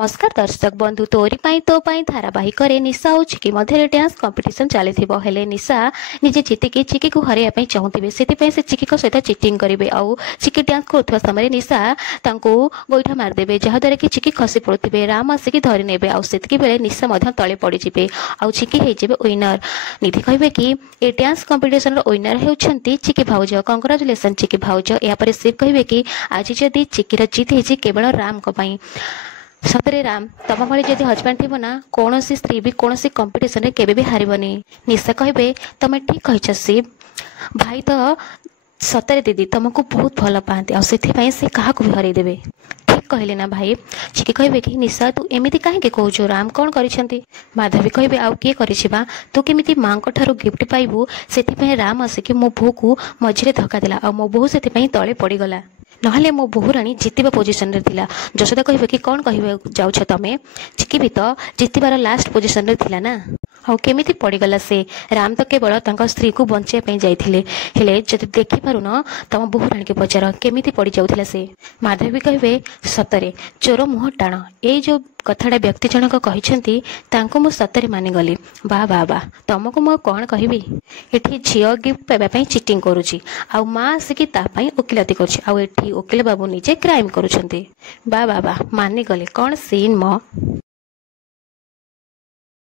नमस्कार दर्शक बंधु तोरी पाई तो पाई धारावाहिक करे निशा और चिकी मध्य डांस कंपटीशन चली हेले निशा निजे जीतिकी चिकी को हरैया चाहूबे से चिकी सहित चिटिंग करेंगे आउ चिकी डांस करुवा समय निशा गोईठा मारिदेवे जहाद्वारा कि चिकी खसी पड़ुवे राम आसिक धरी ने बेले निशा तले पड़े आउ चिकी हो विनर निधि कहे कि ए डांस कंपटीशन विनर होती चिकी भाउज कंग्राचुलेसन चिकी भाउज यापर शिव कहे कि आज जदि चिकीर जीत होती केवल राम सतरे राम तम भाई जदि हजबैंड थी ना कौन स्त्री भी कौन कंपटीशन रे केबे भी हारबनी निशा कहे तुम ठीक कह शिव भाई तो सतरे दीदी तुमको बहुत भल पाती आ से क्या भी हरदेवे ठीक कहले ना भाई चिकी कहे कि निशा तू एमती कहीं कहूँ राम कौन कर माधवी कहे आउ किए कर तू केमी माँ ठार गिफ्ट पाइबू से राम आसिक मो बो को मझे धक्का देला आ मो बो से तले पड़गला नहले मो बोहू राणी जितवा पोजिशन रे थिला जशोदा कहे कि कौन कह जाऊछ तमें चिकी भी तो जितबार लास्ट पोजिशन रे थिला ना आ केमिति पड़गला से राम तो केवल तांका स्त्री को बंचाई जाइथिले हेले जदि देखि पारुन तम बोहू राणी के पचार केमिति पड़ जाउथिला से माधवी कहे सतरे चोर मुह टाण ए जो कथाटा व्यक्ति जनक कहते मु सतरे मानिगली बा बा बा तुमको मु कौन कहबी एठी झील गिफ्ट पाइबा चिटिंग करुची आ माँ आसिकी ओकिलाती कर वकील बाबू निजे क्राइम करुछंती बा बा बा मानिगली कौन सीन म